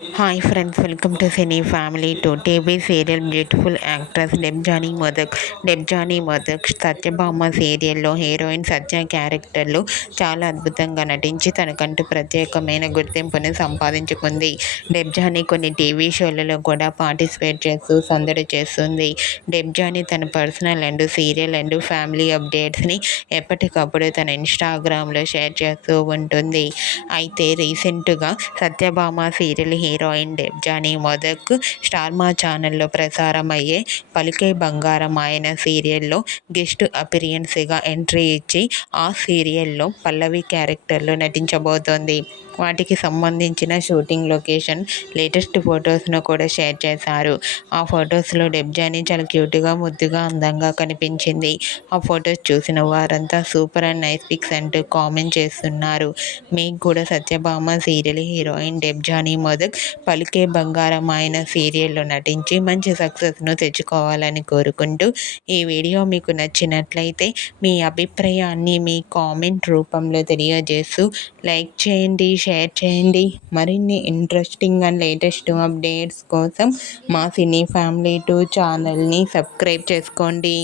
Hi friends, welcome to cine family. To TV serial beautiful actress Debjani modak Satyabhama సీరియల్లో heroine సత్య క్యారెక్టర్లు చాలా అద్భుతంగా నటించి తనకంటూ ప్రత్యేకమైన గుర్తింపుని సంపాదించుకుంది. డెబ్జానీ కొన్ని టీవీ షోలలో కూడా పార్టిసిపేట్ చేస్తూ సందడి చేస్తుంది. డెబ్జానీ తన personal and serial and family అప్డేట్స్ని ఎప్పటికప్పుడు తన ఇన్స్టాగ్రామ్లో షేర్ చేస్తూ ఉంటుంది. అయితే రీసెంట్గా Satyabhama serial heroine Debjani Modak Star Maa ఛానల్లో ప్రసారమయ్యే పలికే బంగారం ఆయన సీరియల్లో గెస్ట్ అపిరియన్స్గా ఎంట్రీ ఇచ్చి ఆ సీరియల్లో పల్లవి క్యారెక్టర్లో నటించబోతోంది. వాటికి సంబంధించిన షూటింగ్ లొకేషన్ లేటెస్ట్ ఫొటోస్ను కూడా షేర్ చేశారు. ఆ ఫొటోస్లో డెబ్జానీ చాలా క్యూట్గా, ముద్దుగా, అందంగా కనిపించింది. ఆ ఫొటోస్ చూసిన వారంతా సూపర్ అండ్ నైస్ పిక్స్ అంటూ కామెంట్ చేస్తున్నారు. మీకు కూడా సత్యభామ సీరియల్ హీరోయిన్ డెబ్జానీ మోదక్ పలికే బంగారం ఆయన సీరియల్లో నటించి మంచి సక్సెస్ను తెచ్చుకోవాలని కోరుకుంటూ ఈ వీడియో మీకు నచ్చినట్లయితే మీ అభిప్రాయాన్ని మీ కామెంట్ రూపంలో తెలియజేస్తూ లైక్ చేయండి, షేర్ చేయండి. మరిన్ని ఇంట్రెస్టింగ్ అండ్ లేటెస్ట్ అప్డేట్స్ కోసం మా సినీ ఫ్యామిలీ 2 ఛానల్ని సబ్స్క్రైబ్ చేసుకోండి.